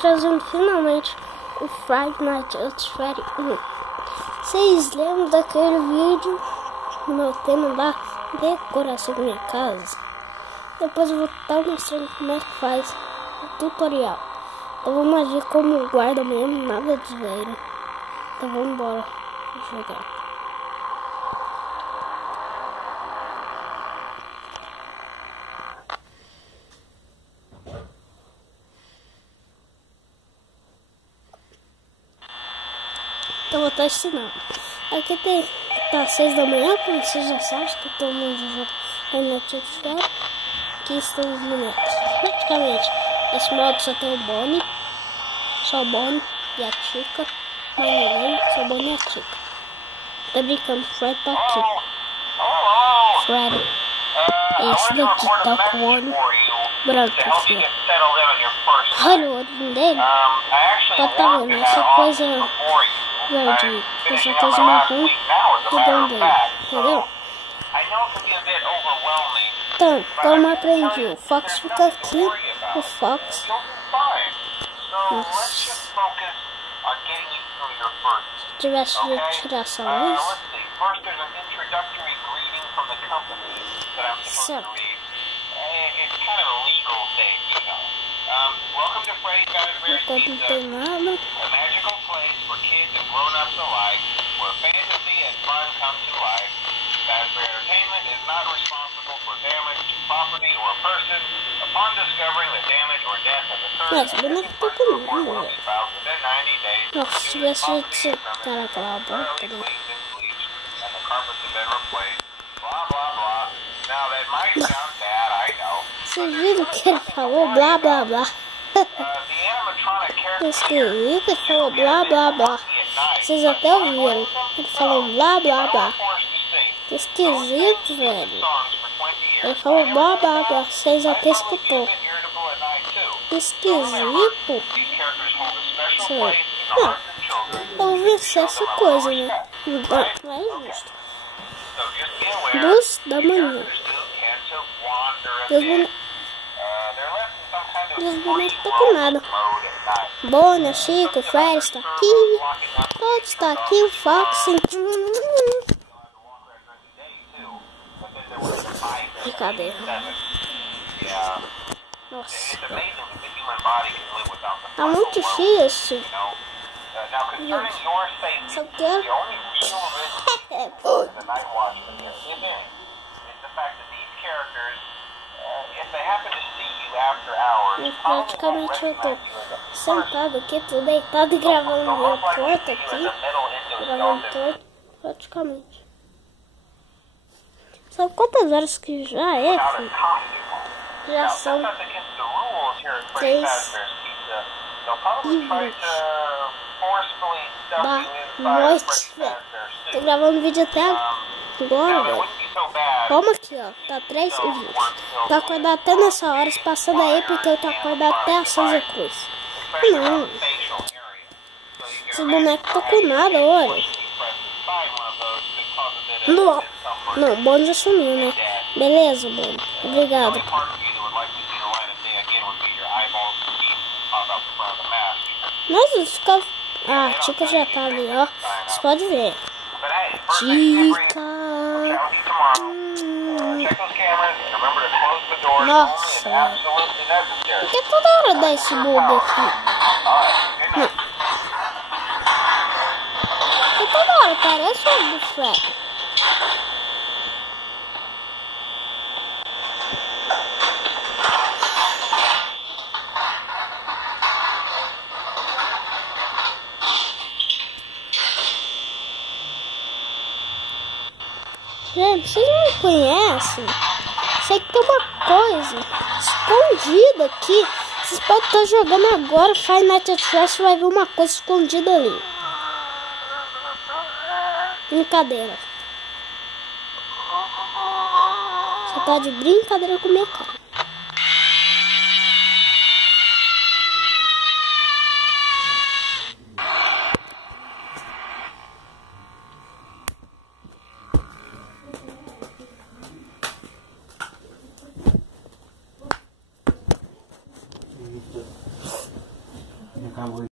trazendo finalmente o Five Nights at Freddy's 1. Vocês lembram daquele vídeo no meu tema da decoração da minha casa? Depois eu vou estar mostrando como é que faz o tutorial. Então vamos agir como guarda mesmo, nada de velho. Então vamos embora jogar. Então vou estar ensinando. Aqui tá 6 da manhã, como você já sabe, que todo mundo joga na TikTok. Aqui estão os bonecos. Praticamente, esse modo só tem o Bonnie, só o Bonnie e a Chica. Mais ninguém, só o Bonnie e a Chica. Tá brincando, Fred tá aqui. Fred. Esse daqui tá com o olho branco assim. Olha o olho dele. Tá vendo? Essa coisa verde, essa coisa marrom do dom dele, entendeu? Então, como eu aprendi, o Fox fica aqui, o Fox. Se tivesse de tirar essa luz, certo. Então não tem nada. Mas o boneco tá comigo. Nossa, se tivesse esse cara aquela boca, né? Vocês viram que ele falou blá blá blá? Esqueci que ele falou blá blá blá. Vocês até ouviram. Ele falou blá blá blá. Esquisito, velho. Ele falou blá blá blá. Vocês até escutou. Esquisito. Não. Eu venci essa coisa, né? Não é justo. 2 da manhã. Os bonecos estão com nada. Bonnie, Chico, Fred está aqui. Todos está aqui, o Fox. Brincadeira. Nossa. Tá muito difícil. Só quero. Praticamente eu tô sentado aqui, tô deitado e gravando meu porto aqui. Gravando todo, praticamente. Sabe quantas horas que já é, filho? Já são 3h20 da noite, velho. Tô gravando vídeo até agora, velho. Vamos aqui, ó. Tá 3h20. Tô acordado até nessa hora, passando aí, porque eu tô acordado até às 6 da cruz. Não. Esse boneco tá com nada, olha. Não. Não, o Bonnie já sumiu, né? Beleza, Bonnie. Obrigado. Nossa, fica... Ah, a Chica já tá ali, ó. Você pode ver. Chica. Nossa. Por que toda hora dá esse bug aqui? Não. Porque toda hora parece o do Fred. Gente, vocês não conhecem? Sei que tem uma coisa escondida aqui. Vocês podem estar jogando agora Five Nights at Freddy's e vai ver uma coisa escondida ali. Brincadeira. Você tá de brincadeira com minha cara. acabou.